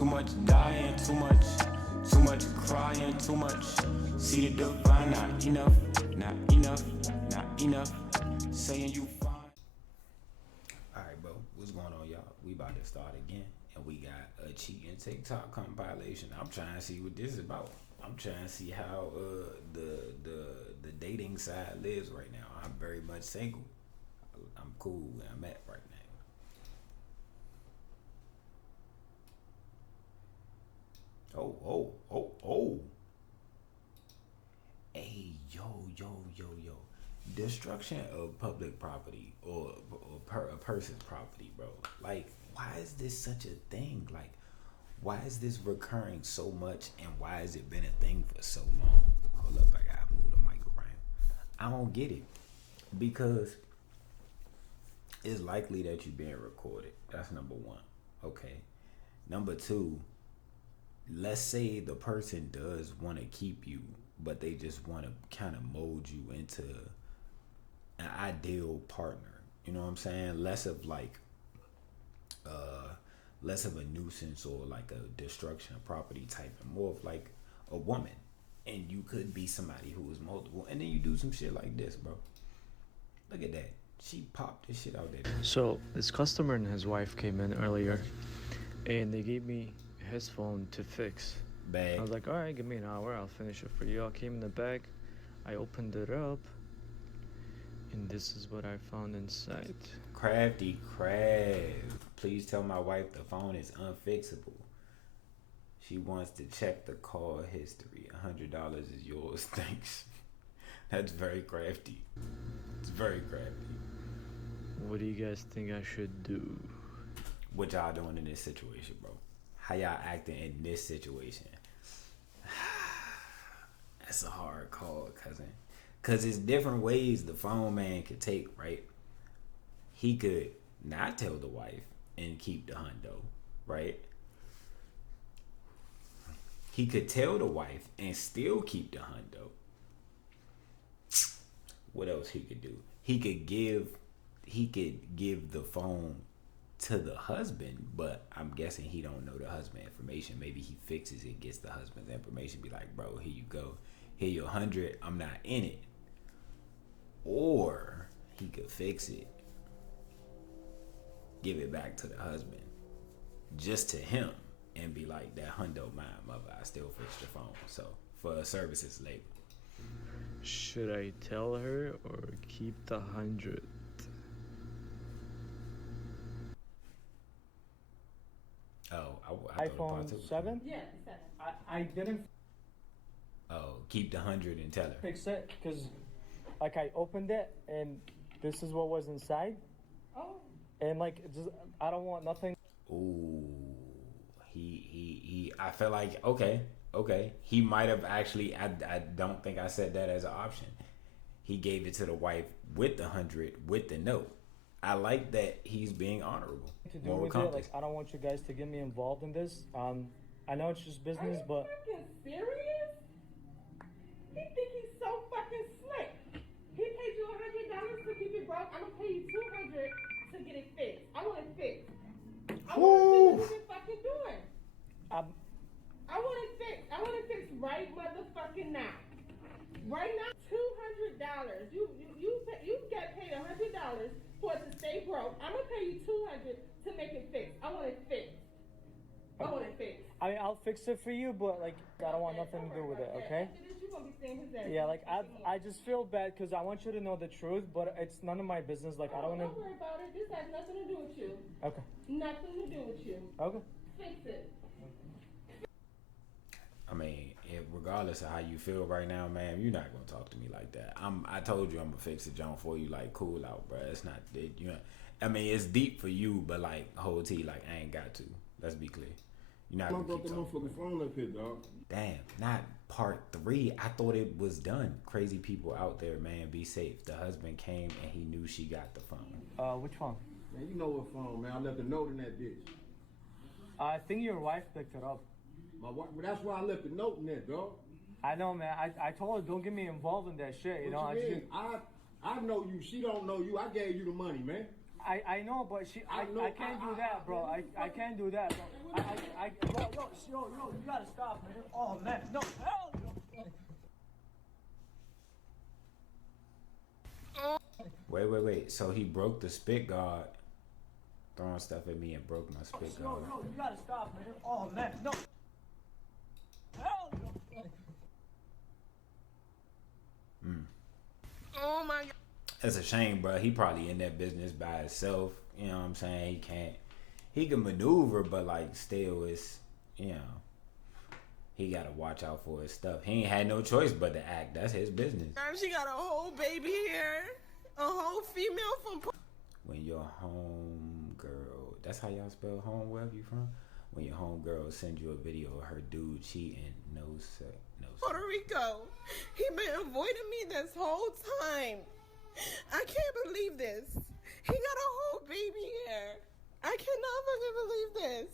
Too much dying, too much crying, too much. See the divine, not enough, not enough, not enough. Saying you fine. Alright, bro, what's going on, y'all? We about to start again, and we got a cheating TikTok compilation. I'm trying to see what this is about. I'm trying to see how the dating side lives right now. I'm very much single. I'm cool where I'm at right now. Oh. Hey, yo. Destruction of public property or a person's property, bro. Like, why is this such a thing? Like, why is this recurring so much, and why has it been a thing for so long? Hold up, I gotta move the mic around. I don't get it, because it's likely that you're being recorded. That's number one. Okay. Number two, let's say the person does want to keep you, but they just want to kind of mold you into an ideal partner. You know what I'm saying? Less of a nuisance or like a destruction of property type, and more of like a woman. And you could be somebody who is multiple, and then you do some shit like this, bro. Look at that. She popped this shit out there. So this customer and his wife came in earlier, and they gave me his phone to fix. Bag. I was like, all right, give me an hour, I'll finish it for you. I came in the bag, I opened it up, and this is what I found inside. Crafty Crab. Please tell my wife the phone is unfixable. She wants to check the call history. $100 is yours, thanks. That's very crafty. It's very crafty. What do you guys think I should do? What y'all doing in this situation, bro? How y'all acting in this situation? That's a hard call, cousin. Cause it's different ways the phone man could take, right? He could not tell the wife and keep the hundo, right? He could tell the wife and still keep the hundo. What else he could do? He could give the phone to the husband, but I'm guessing he don't know the husband information. Maybe he fixes it, gets the husband's information, be like, bro, here you go. Here your 100, I'm not in it. Or he could fix it, give it back to the husband, just to him, and be like, that hundo mine, mother, I still fixed your phone. So for services labor. Should I tell her or keep the 100? Oh, I iPhone 7? Yeah, 7. I didn't Oh, keep the 100 and tell her. fix it because, like, I opened it and this is what was inside. Oh. And, like, just, I don't want nothing. Ooh, he. I feel like okay. He might have actually. I don't think I said that as an option. He gave it to the wife with the 100 with the note. I like that he's being honorable. To do Moral with compass. it, like, I don't want you guys to get me involved in this. I know it's just business, Are you but fucking serious? He think he's so fucking slick. He paid you $100 to keep it broke. I'm gonna pay you $200 to get it fixed. I want it fixed. I want to see what you've been fucking doing. I want it fixed. I want it fixed right motherfucking now. Right now, $200. You got paid $100 for it to stay broke. I'm gonna pay you $200 to make it fixed. I want it fixed. I mean, I'll fix it for you, but, like, I don't want nothing to do with it, okay? After this, you gonna be seeing his ass. Yeah, like, I just feel bad because I want you to know the truth, but it's none of my business. Like, I don't want Don't worry about it. This has nothing to do with you. Okay. Nothing to do with you. Okay. Fix it. I mean, regardless of how you feel right now, man, you're not gonna talk to me like that. I told you I'm gonna fix the junk for you. Like, cool out, bro. It's not it, you know. I mean, it's deep for you, but like, whole T, like, I ain't got to. Let's be clear. You're not gonna keep talking. Motherfucking phone up here, dog. Damn, not part 3. I thought it was done. Crazy people out there, man. Be safe. The husband came and he knew she got the phone. Which one? Man, you know what phone, man. I left a note in that bitch. I think your wife picked it up. My wife, that's why I left a note in there, dog. I know, man. I told her don't get me involved in that shit. You know, What you mean? I know you. She don't know you. I gave you the money, man. I know, but I can't do that, bro. I can't do that, bro. yo, you gotta stop, man. Oh, man, no, hell no. Wait. So he broke the spit guard, throwing stuff at me and broke my spit guard. Yo, you gotta stop, man. Oh, man, no. Hell no. Oh my God. It's a shame, bro. He probably in that business by himself. You know what I'm saying? He can maneuver, but like still it's, you know, he gotta watch out for his stuff. He ain't had no choice but to act. That's his business. She got a whole baby here. A whole female from... When your home girl, that's how y'all spell home, wherever you from? When your home girl sends you a video of her dude cheating, no sex. Puerto Rico. He been avoiding me this whole time. I can't believe this. He got a whole baby here. I cannot fucking believe this.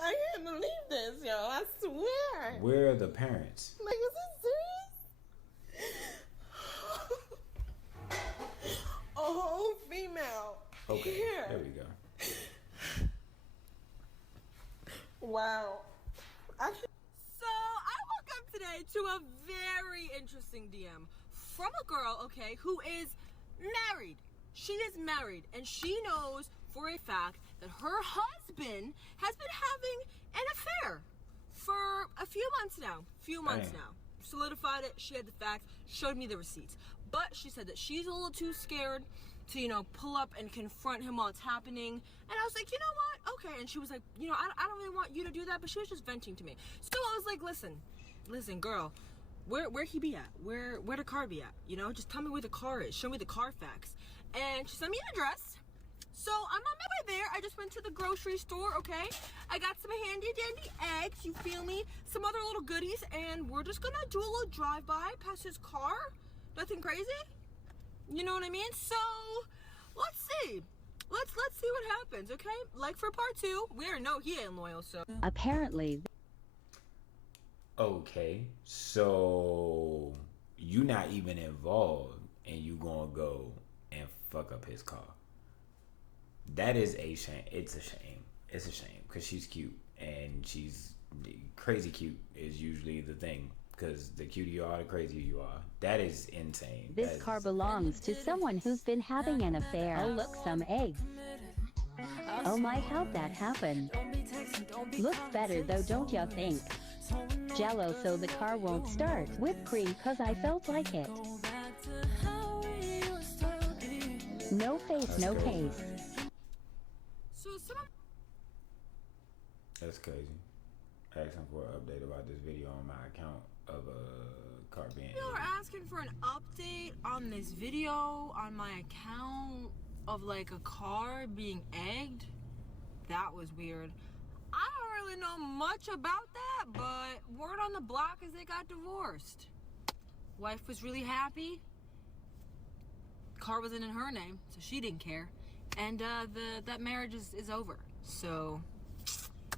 I can't believe this, yo. I swear. Where are the parents? Like, is this serious? A whole female. Okay, Here. there we go. Wow. So I woke up today to a very interesting DM from a girl, okay, who is married. She is married, and she knows for a fact that her husband has been having an affair for a few months now. Solidified it. She had the facts, showed me the receipts. But she said that she's a little too scared to, you know, pull up and confront him while it's happening. And I was like, you know what? Okay. And she was like, you know, I don't really want you to do that, but she was just venting to me. So I was like, listen, girl, where he be at? Where the car be at? You know, just tell me where the car is. Show me the Carfax. And she sent me an address. So I'm on my way there. I just went to the grocery store, okay? I got some handy dandy eggs, you feel me? Some other little goodies, and we're just gonna do a little drive-by past his car. Nothing crazy. You know what I mean? So let's see. Let's see what happens, okay? Like for part 2, we already know he ain't loyal, so Apparently. Okay, so you not even involved and you gonna go and fuck up his car. That is a shame. It's a shame because she's cute, and she's crazy cute is usually the thing, because the cuter you are, the crazier you are. That is insane. This car belongs to someone who's been having an affair. Oh, look, some eggs. Oh my, how'd that happen? Looks better though, don't ya think? Jello so the car won't start. Whipped cream cause I felt like it. No face, no case. so some That's crazy. Asking for an update about this video on my account of a car being. people are asking for an update on this video on my account of like a car being egged. That was weird. I don't really know much about that, but word on the block is they got divorced. Wife was really happy. Car wasn't in her name, so she didn't care. And that marriage is over. So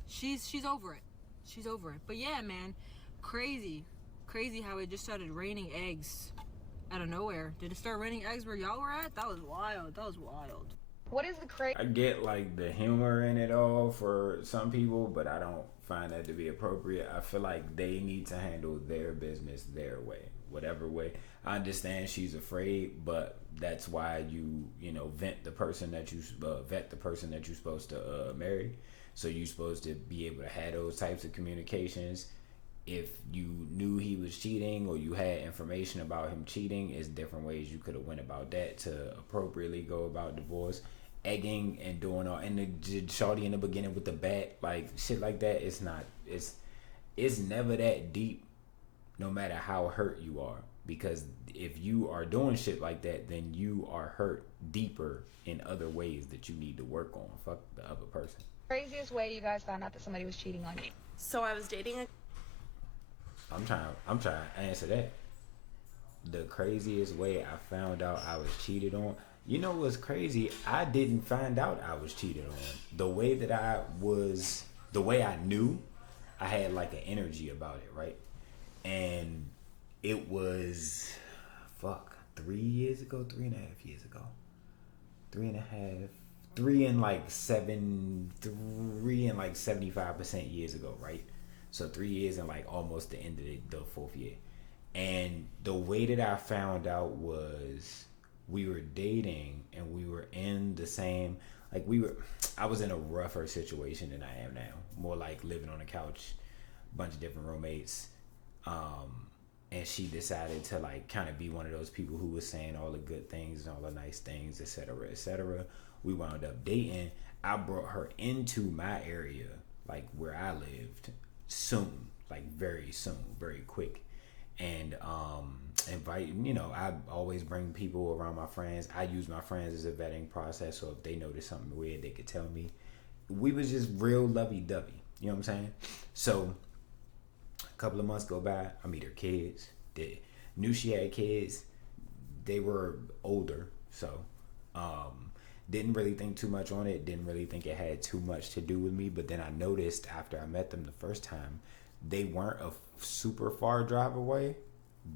she's over it. She's over it. But yeah, man, crazy how it just started raining eggs out of nowhere. Did it start raining eggs where y'all were at? That was wild. What is the crazy? I get like the humor in it all for some people, but I don't find that to be appropriate. I feel like they need to handle their business their way, whatever way. I understand she's afraid, but that's why you know, vet the person that you're supposed to marry. So you're supposed to be able to have those types of communications. If you knew he was cheating or you had information about him cheating, is different ways you could have went about that to appropriately go about divorce. Egging and doing all, and the shawty in the beginning with the bat, like shit like that. It's never that deep, no matter how hurt you are. Because if you are doing shit like that, then you are hurt deeper in other ways that you need to work on. Fuck the other person. Craziest way you guys found out that somebody was cheating on you? So I was dating a... I'm trying to answer that. The craziest way I found out I was cheated on. You know what's crazy? I didn't find out I was cheated on. The way I knew, I had like an energy about it, right? And it was 3 years ago, 3.5 years ago. 3.5, 3 and like 75% years ago, right? So 3 years and like almost the end of the fourth year. And the way that I found out was we were dating and we were in the same, like I was in a rougher situation than I am now. More like living on a couch, bunch of different roommates. And she decided to like kind of be one of those people who was saying all the good things and all the nice things, etc., etc. We wound up dating. I brought her into my area, like where I lived, soon, like very soon, very quick. And invite, I always bring people around my friends. I use my friends as a vetting process, so if they notice something weird, they could tell me. We was just real lovey-dovey, you know what I'm saying? So a couple of months go by, I meet her kids. They knew she had kids. They were older, so didn't really think too much on it. Didn't really think it had too much to do with me. But then I noticed after I met them the first time, they weren't a super far drive away,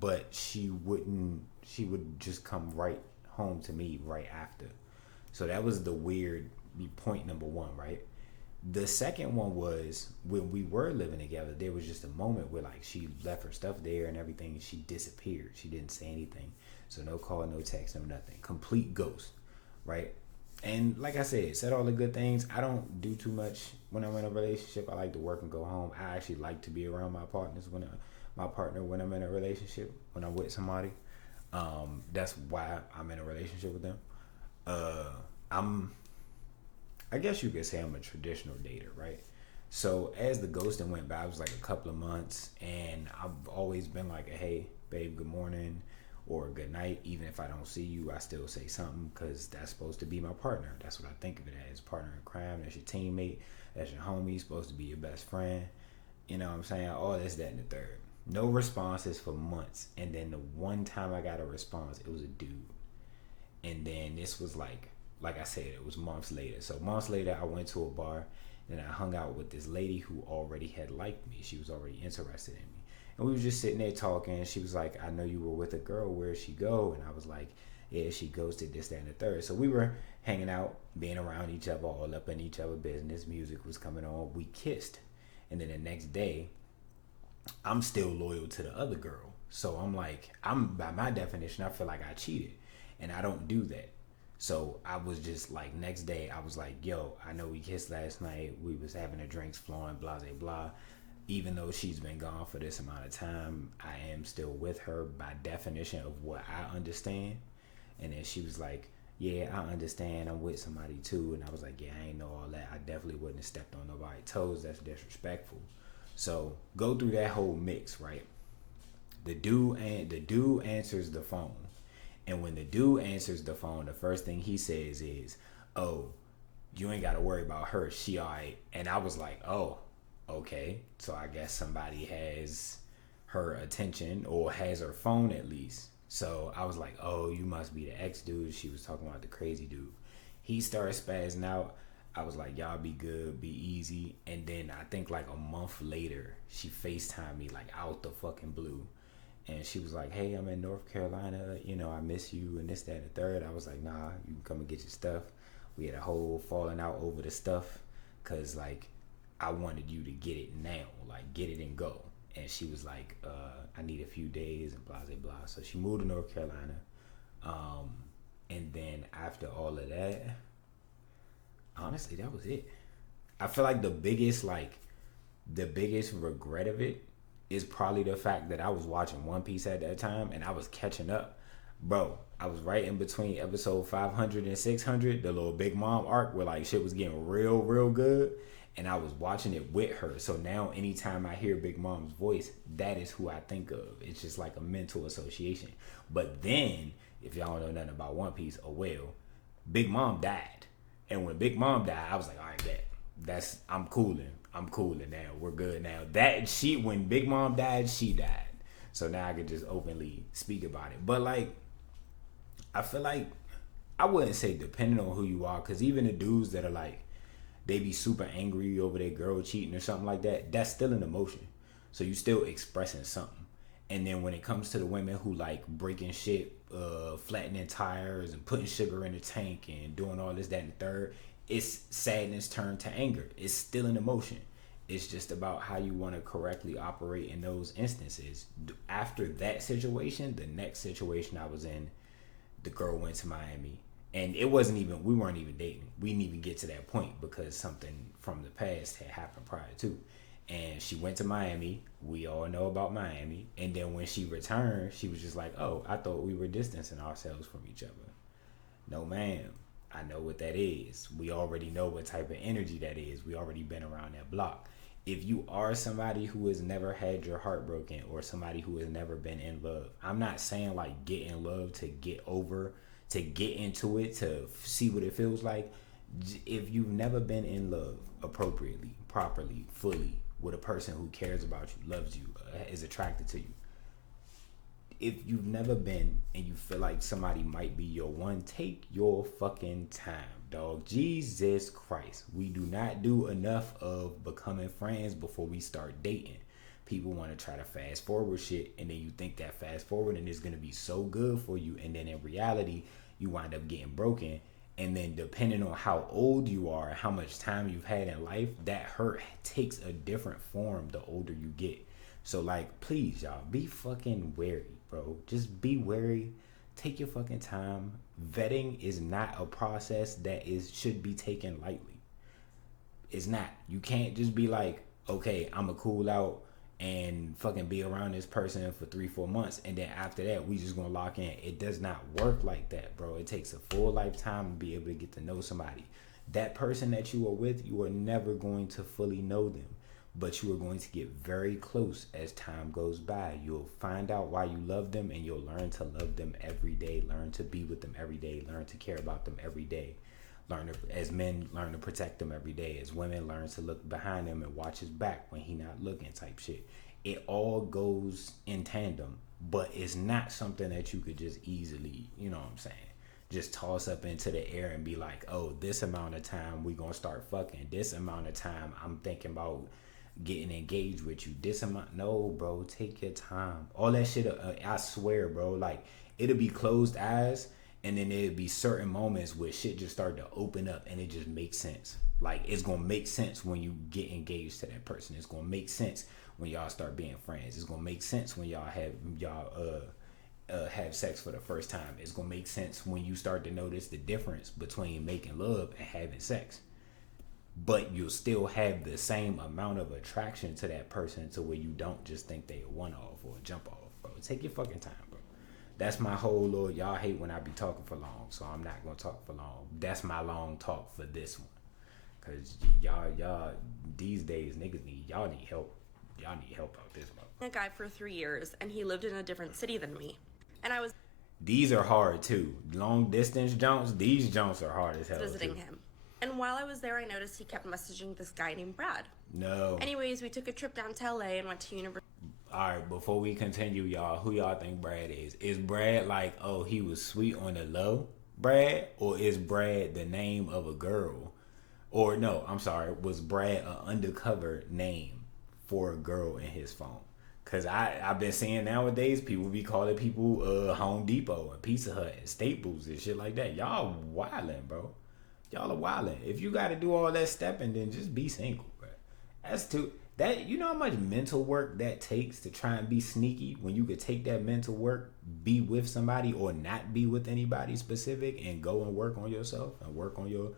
but she would just come right home to me right after. So that was the weird point number one, right? The second one was when we were living together, there was just a moment where like she left her stuff there and everything, and she disappeared. She didn't say anything. So no call, no text, no nothing. Complete ghost, right? And like I said all the good things. I don't do too much when I'm in a relationship. I like to work and go home. I actually like to be around my partner when I'm in a relationship, when I'm with somebody. That's why I'm in a relationship with them. I guess you could say I'm a traditional dater, right? So as the ghosting went by, it was like a couple of months, and I've always been like, hey, babe, good morning or good night. Even if I don't see you, I still say something because that's supposed to be my partner. That's what I think of it as, partner in crime. That's your teammate. That's your homie. Supposed to be your best friend. You know what I'm saying? All this, that, and the third. No responses for months. And then the one time I got a response, it was a dude. And then this was like I said, it was months later. So months later, I went to a bar and I hung out with this lady who already had liked me. She was already interested in me. And we was just sitting there talking. She was like, I know you were with a girl. Where'd she go? And I was like, yeah, she ghosted, this, that, and the third. So we were hanging out, being around each other, all up in each other's business. Music was coming on. We kissed. And then the next day, I'm still loyal to the other girl. So I'm like, by my definition, I feel like I cheated. And I don't do that. So I was just like, next day, I was like, yo, I know we kissed last night. We was having the drinks flowing, blah, blah, blah. Even though she's been gone for this amount of time, I am still with her by definition of what I understand. And then she was like, yeah, I understand. I'm with somebody too. And I was like, yeah, I ain't know all that. I definitely wouldn't have stepped on nobody's toes. That's disrespectful. So go through that whole mix, right? The dude answers the phone. And when the dude answers the phone, the first thing he says is, oh, you ain't got to worry about her. She all right. And I was like, oh, okay. So I guess somebody has her attention or has her phone at least. So I was like, oh, you must be the ex dude. She was talking about the crazy dude. He started spazzing out. I was like, y'all be good, be easy. And then I think like a month later, she FaceTimed me like out the fucking blue. And she was like, hey, I'm in North Carolina. You know, I miss you and this, that, and the third. I was like, nah, you can come and get your stuff. We had a whole falling out over the stuff because, like, I wanted you to get it now. Like, get it and go. And she was like, I need a few days and blah, blah, blah. So she moved to North Carolina. And then after all of that, honestly, that was it. I feel like the biggest regret of it is probably the fact that I was watching One Piece at that time and I was catching up. Bro, I was right in between episode 500 and 600, the little Big Mom arc where like shit was getting real, real good. And I was watching it with her. So now anytime I hear Big Mom's voice, that is who I think of. It's just like a mental association. But then, if y'all don't know nothing about One Piece, oh well, Big Mom died. And when Big Mom died, I was like, all right, bet. I'm cooling now. We're good now. When Big Mom died, she died. So now I can just openly speak about it. But like, I feel like, I wouldn't say depending on who you are, because even the dudes that are like, they be super angry over their girl cheating or something like that, that's still an emotion. So you still expressing something. And then when it comes to the women who like breaking shit, flattening tires and putting sugar in the tank and doing all this, that, and the third, it's sadness turned to anger. It's still an emotion. It's just about how you want to correctly operate in those instances. After that situation, the next situation I was in, the girl went to Miami. And we weren't even dating. We didn't even get to that point because something from the past had happened prior to. And she went to Miami. We all know about Miami. And then when she returned, she was just like, oh, I thought we were distancing ourselves from each other. No, ma'am. I know what that is. We already know what type of energy that is. We already been around that block. If you are somebody who has never had your heart broken or somebody who has never been in love, I'm not saying like get in love to get over, to get into it, to see what it feels like. If you've never been in love appropriately, properly, fully, with a person who cares about you, loves you, is attracted to you, if you've never been and you feel like somebody might be your one, take your fucking time, dog. Jesus Christ. We do not do enough of becoming friends before we start dating. People want to try to fast forward shit, and then you think that fast forwarding is going to be so good for you, and then in reality, you wind up getting broken. And then depending on how old you are, how much time you've had in life, that hurt takes a different form the older you get. So like, please, y'all, be fucking wary, bro. Just be wary. Take your fucking time. Vetting is not a process that should be taken lightly. It's not. You can't just be like, okay, I'ma cool out and fucking be around this person for 3-4 months, and then after that we just gonna lock in. It does not work like that, bro. It takes a full lifetime to be able to get to know somebody. That person that you are with, you are never going to fully know them, but you are going to get very close as time goes by. You'll find out why you love them, and you'll learn to love them every day, learn to be with them every day, learn to care about them every day. As men learn to protect them every day, as women learn to look behind him and watch his back when he not looking, type shit. It all goes in tandem, but it's not something that you could just easily, you know what I'm saying, just toss up into the air and be like, oh, this amount of time we gonna start fucking, this amount of time I'm thinking about getting engaged with you, this amount. No, bro, take your time. All that shit, I swear, bro, like, it'll be closed eyes, and then there'll be certain moments where shit just start to open up, and it just makes sense. Like, it's gonna make sense when you get engaged to that person. It's gonna make sense when y'all start being friends. It's gonna make sense when y'all have sex for the first time. It's gonna make sense when you start to notice the difference between making love and having sex. But you'll still have the same amount of attraction to that person, to where you don't just think they a one-off or a jump-off, bro. Take your fucking time, bro. That's my whole little, y'all hate when I be talking for long, so I'm not gonna talk for long. That's my long talk for this one. Cause y'all, these days, niggas need help. Y'all need help out this motherfucker. A guy for 3 years, and he lived in a different city than me. And I was These are hard too. Long distance jumps, these jumps are hard as hell visiting too. him. And while I was there, I noticed he kept messaging this guy named Brad. No. Anyways, we took a trip down to LA and went to university. Alright, before we continue, y'all, who y'all think Brad is? Is Brad like, oh, he was sweet on the low, Brad? Or is Brad the name of a girl? Or no, I'm sorry, was Brad an undercover name for a girl in his phone? Because I've been seeing nowadays people be calling people Home Depot and Pizza Hut and Staples and shit like that. Y'all wildin', bro. Y'all are wildin'. If you got to do all that stepping, then just be single, bro. That's too... That, you know how much mental work that takes to try and be sneaky, when you could take that mental work, be with somebody or not be with anybody specific, and go and work on yourself and work on your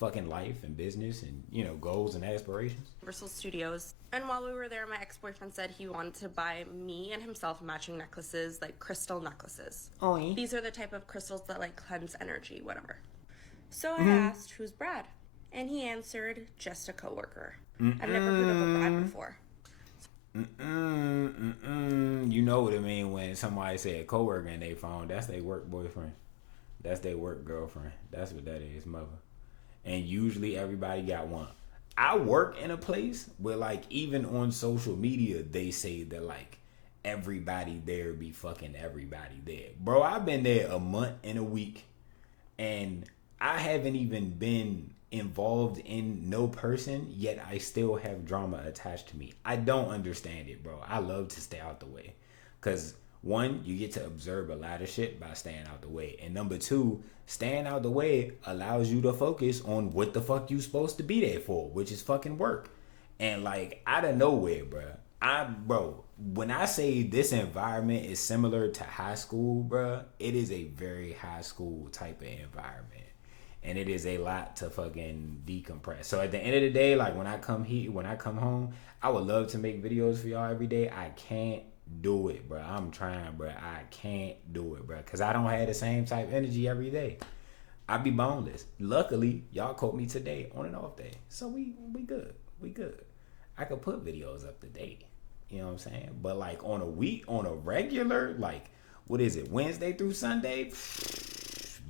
fucking life and business and, you know, goals and aspirations. Universal Studios. And while we were there, my ex-boyfriend said he wanted to buy me and himself matching necklaces, like crystal necklaces. Oh, yeah. These are the type of crystals that like cleanse energy, whatever. So I asked, who's Brad? And he answered, just a coworker. I've never heard of a Brad before. You know what I mean when somebody say a coworker in their phone, that's their work boyfriend. That's their work girlfriend. That's what that is, mother. And usually everybody got one. I work in a place where, like, even on social media, they say that, like, everybody there be fucking everybody there. Bro, I've been there a month and a week, and I haven't even been involved in no person, yet I still have drama attached to me. I don't understand it, bro. I love to stay out the way. Because, one, you get to observe a lot of shit by staying out the way. And number two, staying out the way allows you to focus on what the fuck you supposed to be there for, which is fucking work. And like out of nowhere, bro, when I say this environment is similar to high school, bro, it is a very high school type of environment. And it is a lot to fucking decompress. So at the end of the day, like when I come home, I would love to make videos for y'all every day. I can't do it, bro. I'm trying, bro. I can't do it, bro. Because I don't have the same type of energy every day. I be boneless. Luckily, y'all caught me today on an off day. So we good. We good. I could put videos up today. You know what I'm saying? But like on a regular, like, what is it? Wednesday through Sunday?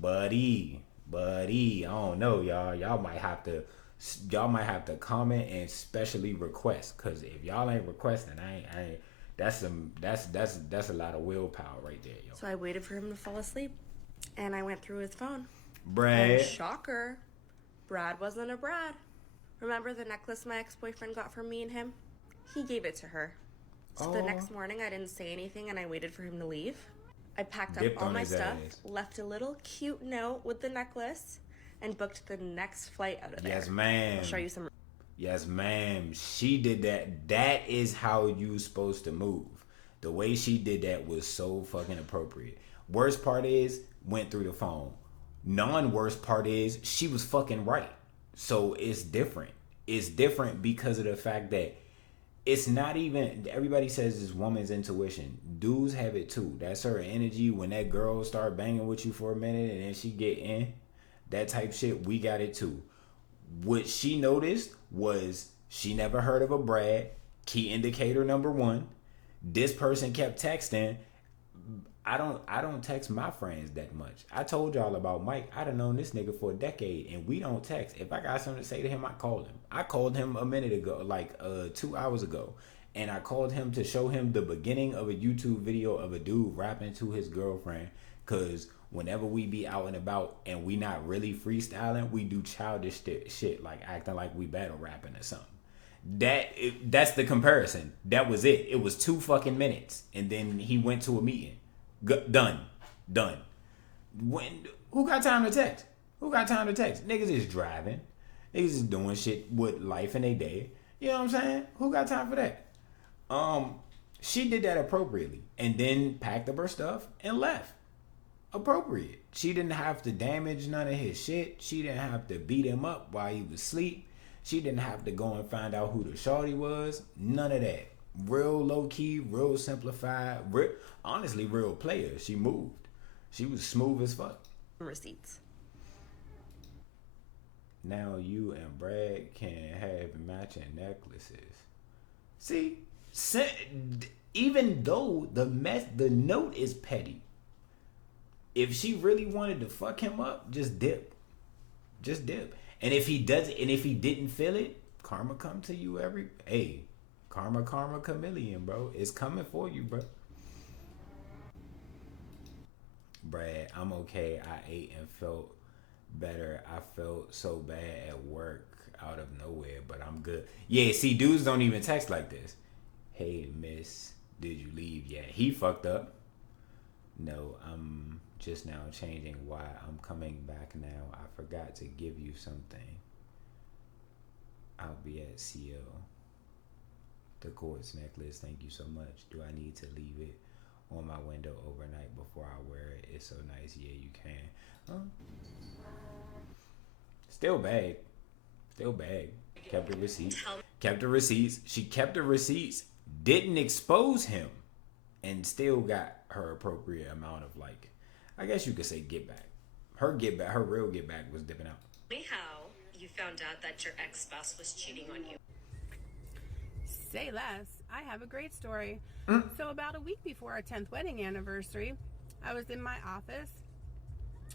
Buddy, I don't know, y'all. Y'all might have to comment and specially request. Cause if y'all ain't requesting, I ain't that's a lot of willpower right there, yo. So I waited for him to fall asleep and I went through his phone. Brad. And shocker, Brad wasn't a Brad. Remember the necklace my ex-boyfriend got for me and him? He gave it to her. So the next morning I didn't say anything and I waited for him to leave. I packed up all my stuff, left a little cute note with the necklace, and booked the next flight out of there. Yes, ma'am. I'll show you some. Yes, ma'am. She did that. That is how you supposed to move. The way she did that was so fucking appropriate. Worst part is, went through the phone. Non-worst part is, she was fucking right. So it's different. It's different because of the fact that it's not even, everybody says it's woman's intuition. Dudes have it too. That certain energy when that girl start banging with you for a minute and then she get in, that type shit, we got it too. What she noticed was she never heard of a Brad. Key indicator number one. This person kept texting. I don't text my friends that much. I told y'all about Mike. I done known this nigga for a decade and we don't text. If I got something to say to him, I called him. I called him a minute ago, like 2 hours ago. And I called him to show him the beginning of a YouTube video of a dude rapping to his girlfriend. Cause whenever we be out and about and we not really freestyling, we do childish shit like acting like we battle rapping or something. That's the comparison. That was it. It was 2 fucking minutes. And then he went to a meeting. Done. Who got time to text? Niggas is driving. Niggas is doing shit with life in their day. You know what I'm saying? Who got time for that? She did that appropriately and then packed up her stuff and left. Appropriate. She didn't have to damage none of his shit. She didn't have to beat him up while he was asleep. She didn't have to go and find out who the shorty was. None of that. Real low key, real simplified, honestly real player. She moved. She was smooth as fuck. Receipts. Now you and Brad can have matching necklaces. See, even though the note is petty, if she really wanted to fuck him up, just dip. And if he didn't feel it, karma come to you Karma, chameleon, bro. It's coming for you, bro. Brad, I'm okay. I ate and felt better. I felt so bad at work out of nowhere, but I'm good. Yeah, see, dudes don't even text like this. Hey, miss, did you leave yet? He fucked up. No, I'm just now changing why I'm coming back now. I forgot to give you something. I'll be at CO. The quartz necklace, thank you so much. Do I need to leave it on my window overnight before I wear it? It's so nice. Yeah, you can. Still bag. Kept the receipts. She kept the receipts. Didn't expose him, and still got her appropriate amount of, like, I guess you could say get back. Her real get back was dipping out. How you found out that your ex-spouse was cheating on you. Say less. I have a great story. So about a week before our 10th wedding anniversary, I was in my office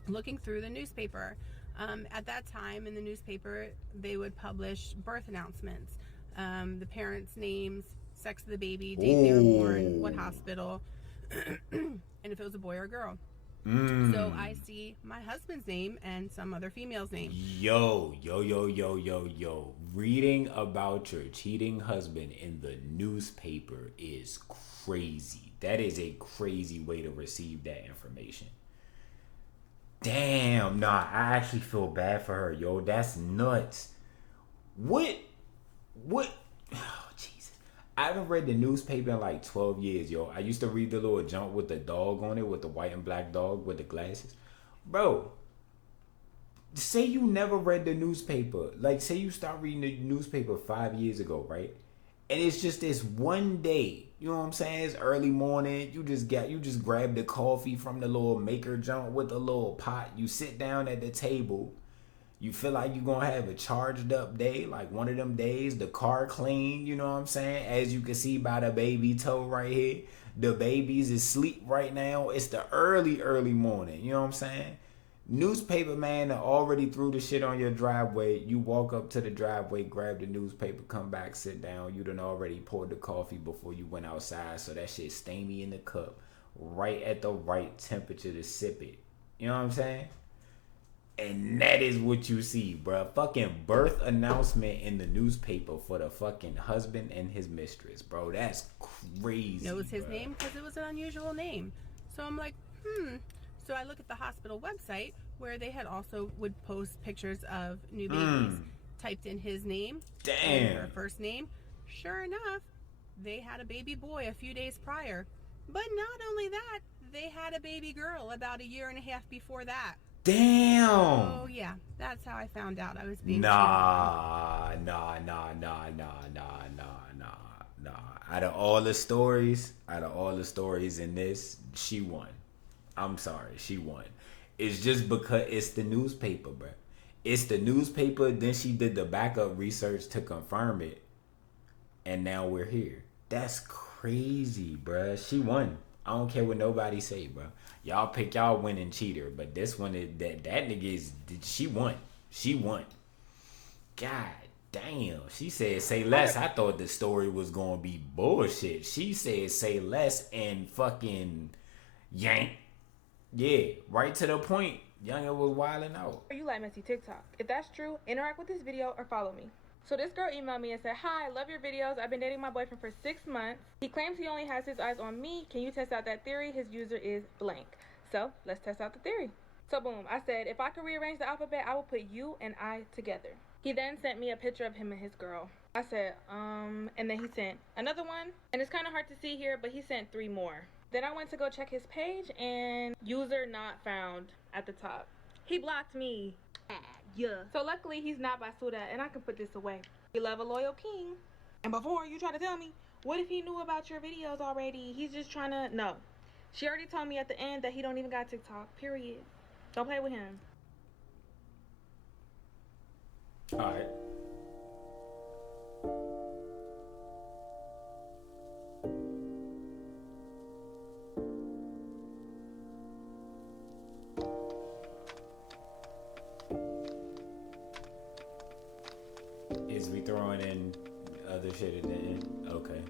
looking through the newspaper. At that time in the newspaper, they would publish birth announcements, the parents' names, sex of the baby, date they were born, what hospital, and if it was a boy or a girl. So I see my husband's name and some other female's name. Yo. Reading about your cheating husband in the newspaper is crazy. That is a crazy way to receive that information. Damn, nah, I actually feel bad for her, yo. That's nuts. What? I haven't read the newspaper in like 12 years, yo. I used to read the little junk with the dog on it, with the white and black dog with the glasses. Bro, say you never read the newspaper. Like, say you start reading the newspaper 5 years ago, right? And it's just this one day, you know what I'm saying? It's early morning. You just grab the coffee from the little maker junk with the little pot. You sit down at the table. You feel like you're going to have a charged up day, like one of them days, the car clean, you know what I'm saying? As you can see by the baby toe right here, the baby's asleep right now. It's the early morning, you know what I'm saying? Newspaper man already threw the shit on your driveway. You walk up to the driveway, grab the newspaper, come back, sit down. You done already poured the coffee before you went outside, so that shit steamy in the cup, right at the right temperature to sip it. You know what I'm saying? And that is what you see, bruh. Fucking birth announcement in the newspaper for the fucking husband and his mistress, bro. That's crazy. It was his bruh. name because it was an unusual name. So I'm like, So I look at the hospital website where they had also would post pictures of new babies. Typed in his name. And her first name. Sure enough, they had a baby boy a few days prior. But not only that, they had a baby girl about a year and a half before that. Damn. Oh yeah, that's how I found out I was being Nah. Out of all the stories in this, she won. I'm sorry, she won. It's just because it's the newspaper, bro. It's the newspaper. Then she did the backup research to confirm it, and now we're here. That's crazy, bro. She won. I don't care what nobody say, bro. Y'all pick y'all winning cheater, but this one, that nigga is, she won. She won. God damn. She said say less. I thought the story was gonna be bullshit. She said say less and fucking yank. Yeah, right to the point. Youngin was wilding out. You like messy TikTok? If that's true, interact with this video or follow me. So this girl emailed me and said, "Hi, love your videos. I've been dating my boyfriend for 6 months. He claims he only has his eyes on me. Can you test out that theory? His user is blank." So let's test out the theory. So boom, I said, if I could rearrange the alphabet, I will put you and I together. He then sent me a picture of him and his girl. I said, and then he sent another one. And it's kind of hard to see here, but he sent 3 more. Then I went to go check his page and user not found at the top. He blocked me. Yeah. So luckily he's not Basuda and I can put this away. We love a loyal king. And before you try to tell me, what if he knew about your videos already? He's just trying to, no. She already told me at the end that he don't even got TikTok, period. Don't play with him. Alright. Is we throwing in other shit at the end? Okay.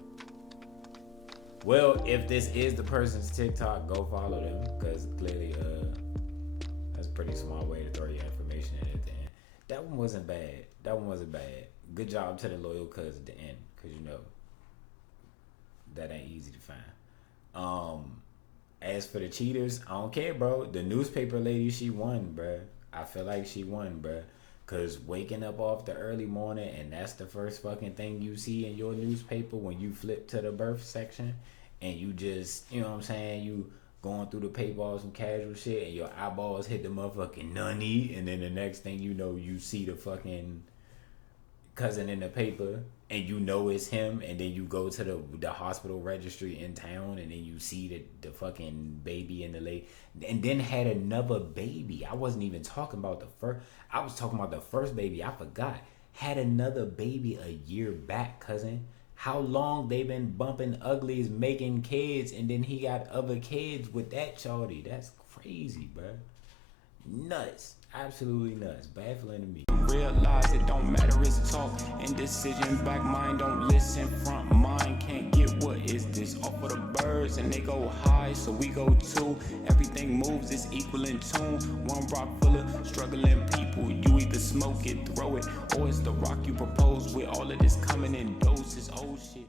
Well, if this is the person's TikTok, go follow them, because clearly that's a pretty smart way to throw your information in at the end. That one wasn't bad. Good job to the loyal cuz at the end, because you know that ain't easy to find. As for the cheaters, I don't care, bro. The newspaper lady, she won, bro. I feel like she won, bro. Because waking up off the early morning and that's the first fucking thing you see in your newspaper when you flip to the birth section and you just, you know what I'm saying, you going through the paper on some casual shit and your eyeballs hit the motherfucking nunny, and then the next thing you know, you see the fucking cousin in the paper and you know it's him, and then you go to the hospital registry in town and then you see the fucking baby in the lake, and then had another baby. I wasn't even talking about the first. I was talking about the first baby. I forgot. Had another baby a year back, cousin. How long they been bumping uglies, making kids, and then he got other kids with that shorty. That's crazy, bro. Nuts. Absolutely nuts. Baffling to me. Realize it don't matter, it's talk. Indecision, back mind don't listen. Front mind can't get what is this. Off of the birds and they go high, so we go too. Everything moves, it's equal in tune. One rock full of struggling people. You either smoke it, throw it, or it's the rock you propose with all of this coming in doses. Oh shit.